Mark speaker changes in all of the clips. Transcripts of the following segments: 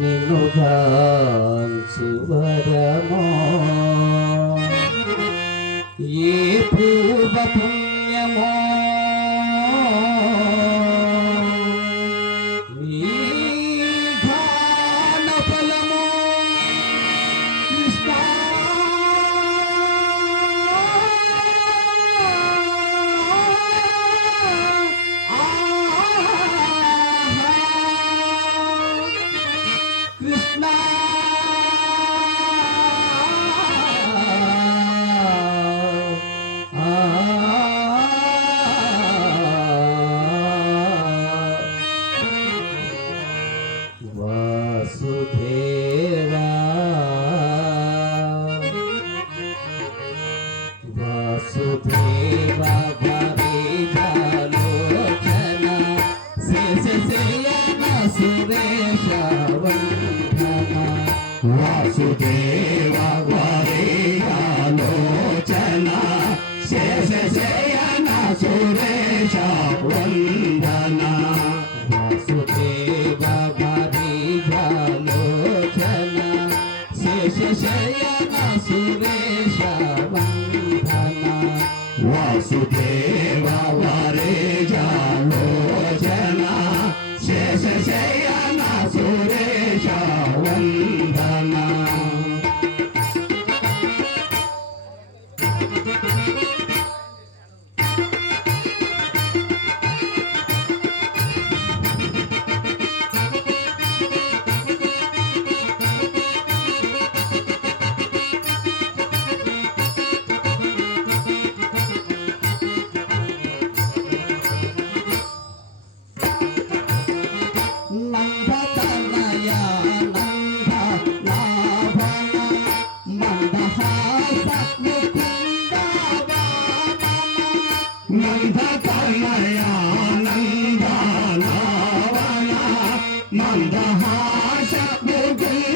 Speaker 1: నిన్నుగాంచు వరమో వాసుదేవా భవేజాలోచన శేష శయన సురేశ వందన.
Speaker 2: శేష శయన సురేశ వందన.
Speaker 1: మందహాస ముకుందవామన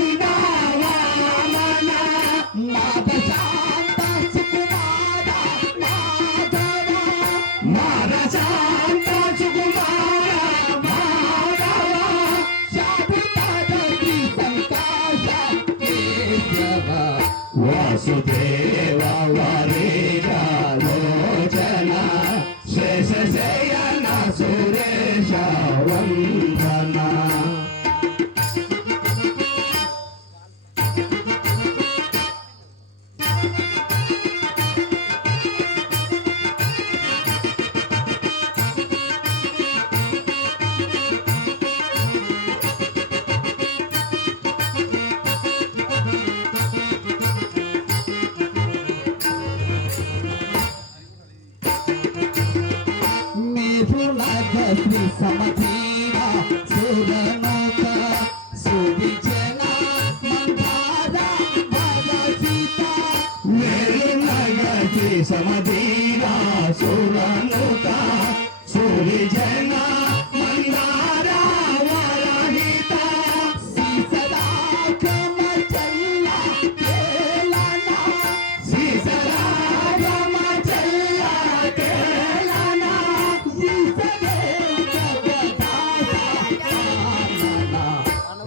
Speaker 1: మాదశాంత సుకుమార మాధవ
Speaker 2: మారశాంత సుకుమార
Speaker 1: Somebody. సమధీరా
Speaker 2: సురనుత సురిజన మందారా వరహిత
Speaker 1: సీసదా comma చల్ల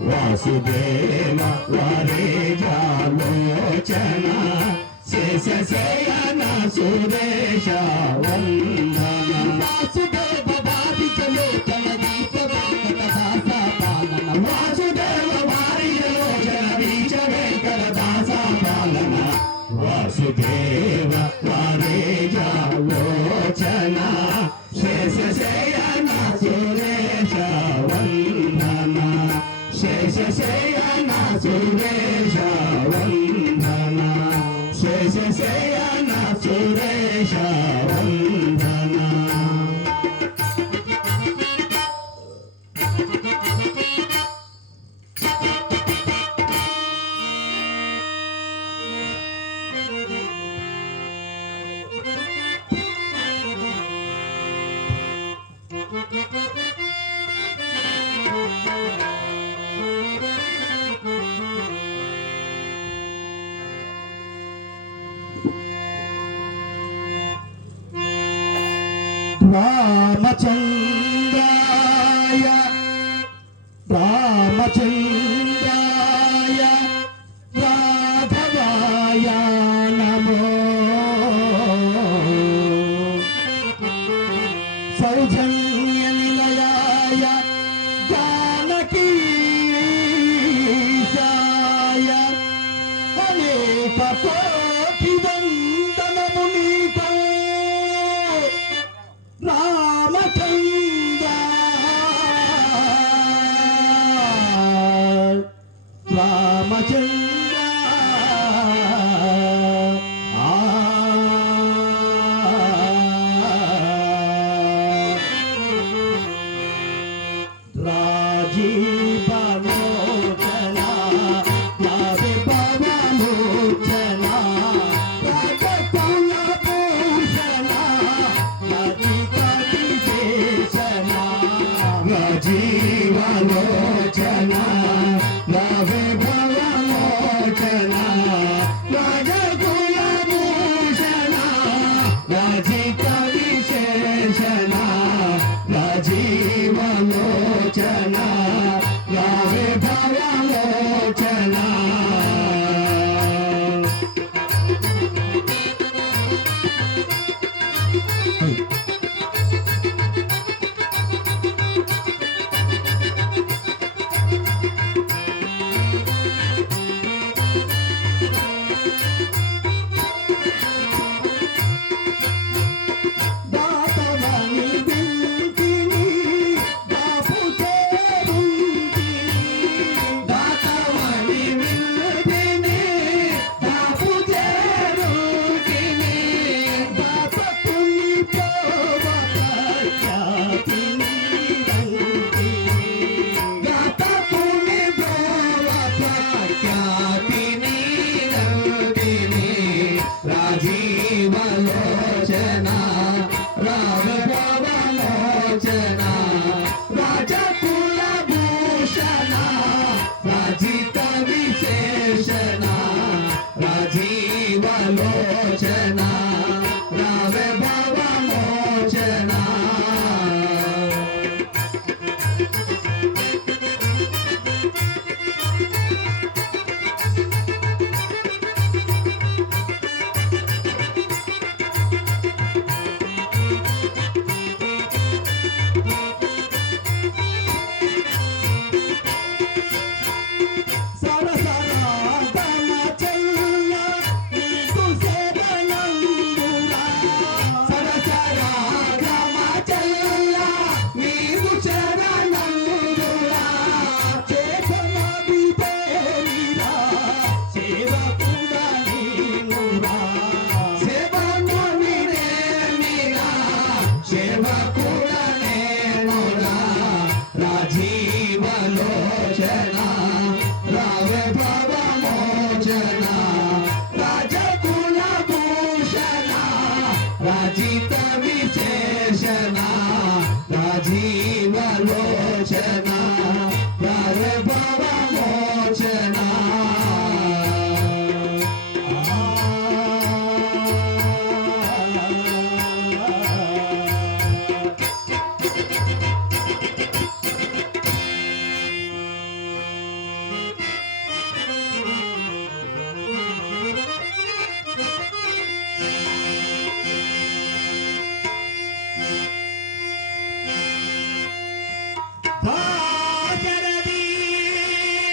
Speaker 2: వాసుదేవ శేష సురేశ వందన
Speaker 1: వాసుదేవ వారిజలోచన దీప వెంకటదాస పాలన
Speaker 2: Vasudeva వారిలోచన సురేశ
Speaker 1: రామచంద్రాయ Yeah. you are me. Lord,